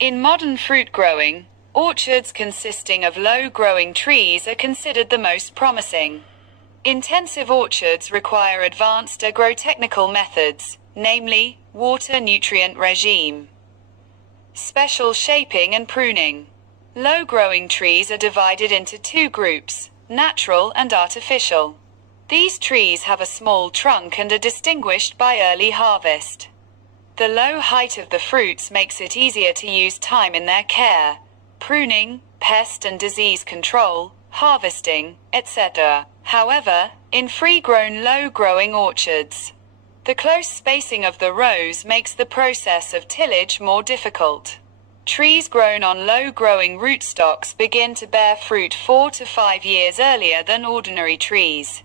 In modern fruit growing, orchards consisting of low-growing trees are considered the most promising. Intensive orchards require advanced agrotechnical methods, namely, water-nutrient regime, special shaping and pruning. Low-growing trees are divided into two groups, natural and artificial. These trees have a small trunk and are distinguished by early harvest. The low height of the fruits makes it easier to use time in their care, pruning, pest and disease control, harvesting, etc. However, in free-grown low-growing orchards, the close spacing of the rows makes the process of tillage more difficult. Trees grown on low-growing rootstocks begin to bear fruit 4 to 5 years earlier than ordinary trees,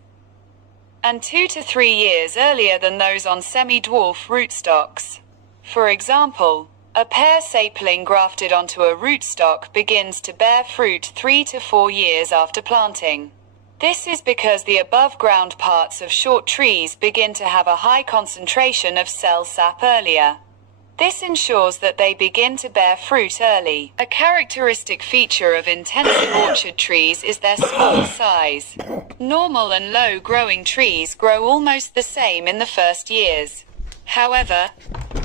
and 2 to 3 years earlier than those on semi-dwarf rootstocks. For example, a pear sapling grafted onto a rootstock begins to bear fruit 3 to 4 years after planting. This is because the above-ground parts of short trees begin to have a high concentration of cell sap earlier. This ensures that they begin to bear fruit early. A characteristic feature of intensive orchard trees is their small size. Normal and low-growing trees grow almost the same in the first years. However,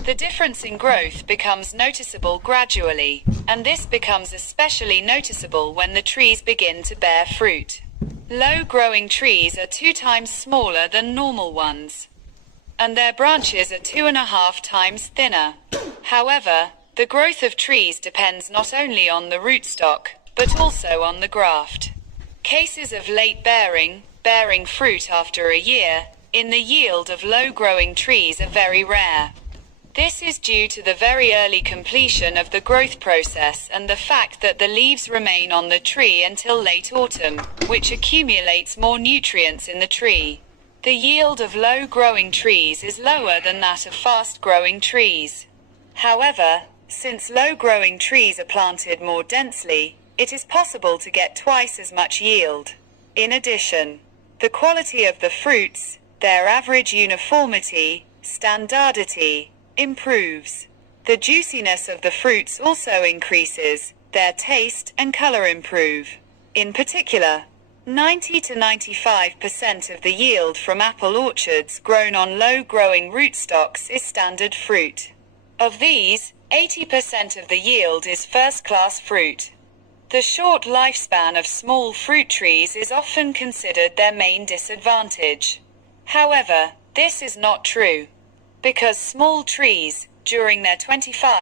the difference in growth becomes noticeable gradually, and this becomes especially noticeable when the trees begin to bear fruit. Low-growing trees are 2 times smaller than normal ones, and their branches are 2.5 times thinner. However, the growth of trees depends not only on the rootstock, but also on the graft. Cases of late bearing fruit after a year, in the yield of low-growing trees are very rare. This is due to the very early completion of the growth process and the fact that the leaves remain on the tree until late autumn, which accumulates more nutrients in the tree. The yield of low-growing trees is lower than that of fast-growing trees. However, since low-growing trees are planted more densely, it is possible to get twice as much yield. In addition, the quality of the fruits, their average uniformity, standardity, improves. The juiciness of the fruits also increases, their taste and color improve. In particular, 90 to 95% of the yield from apple orchards grown on low-growing rootstocks is standard fruit. Of these, 80% of the yield is first-class fruit. The short lifespan of small fruit trees is often considered their main disadvantage. However, this is not true, because small trees, during their 25